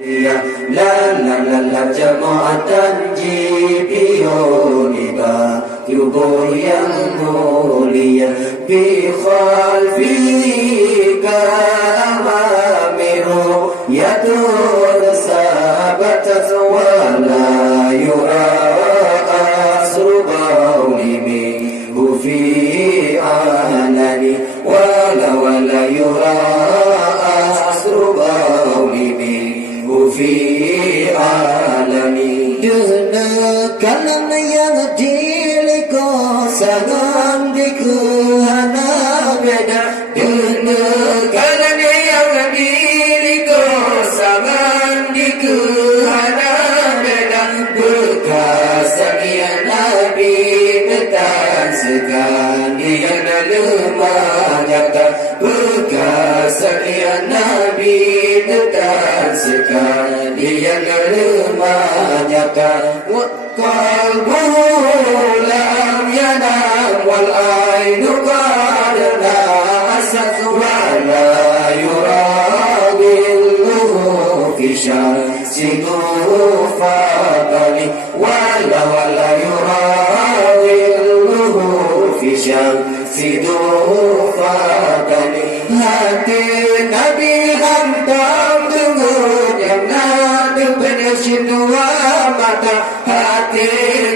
La la la la jamaatan jibiyoniba tubuh yang mulia bi khalfika amamiru yatul sabatat wa la yura asrubauni fi alani wa la yura asrubauni fi alani kalam yang diliko sangan dikuhana beda kalam yang diliko sangan dikuhana beda bekas yang nabi betan sekali yang lemah nyata bekas yang nabi betan sekali yang lemah nyata qalbuhu lam yanam wal ainu qad asat wa la yuradiluhu fi syamsihi faqali wa la yuradiluhu fi syamsihi faqali hati nabi hantam dengut yang nadu bersinua mata hati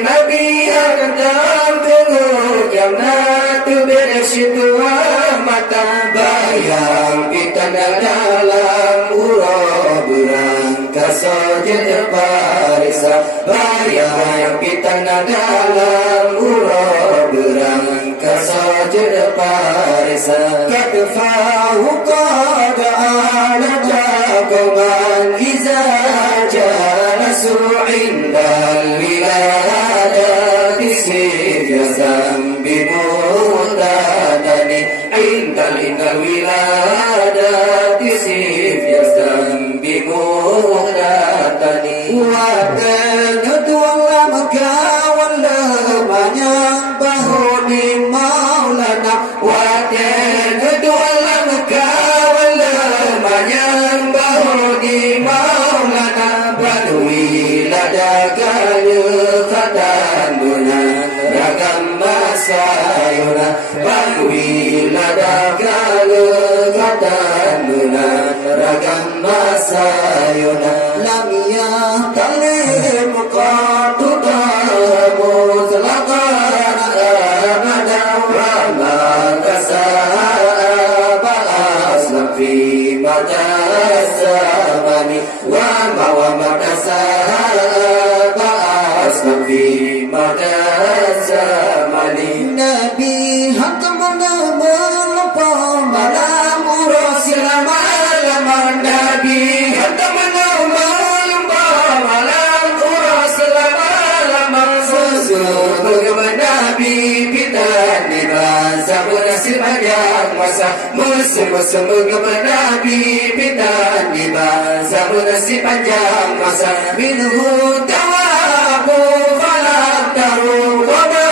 nabi hantam dengut yang nadu bersinua mata bayang kita dalam urab rangka saja parisa bayang kita dalam urab rangka saja parisa katfahu qad alaqaman iza jalasu indal wiladati sifyasam bimudadani indal wiladati sifyasam bimudadani wa tanadu Allah makawan banyak bahuni maulana wa tanadu Allah makawan banyak bahuni maulana badui ladakanya khatan duna ragam masayuna badui ladakanya khatan duna ragam masayuna lam yahtalim qatuda mutlaqan abada wa ma kasaba aslam fi mata zamani wa ma kasaba aslam fi mata zamani nabi hantam menapa malam rasul malam nabi hantam menapa malam rasul malam bagaimana nabi kita di masa bernasib panjang masa musim bagaimana nabi kita di masa bernasib panjang masa minhu tawabu falak taru wama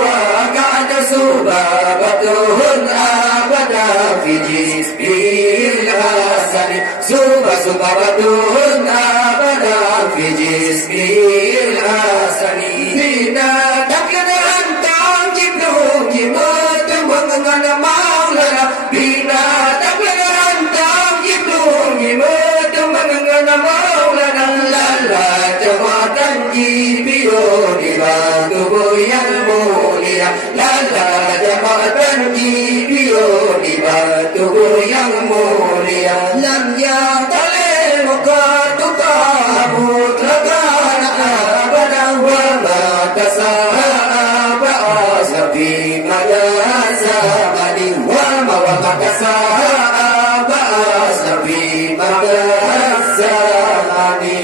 wa ka'ada subabatuhun abada fi jisbil hasani subabatuhun abada fi jisbil hasani bina takkan antang jibrung jimat mengengana maulana bina takkan antang jibrung jimat mengengana maulana lala jawatan jibiyo di batu yang mulia lala jawatan jibiyo di batu yang mulia lam yang talem qatuka mutlaqan abada wa ma kasaba asfi mala zamani wa ma kasaba asfi mala zamani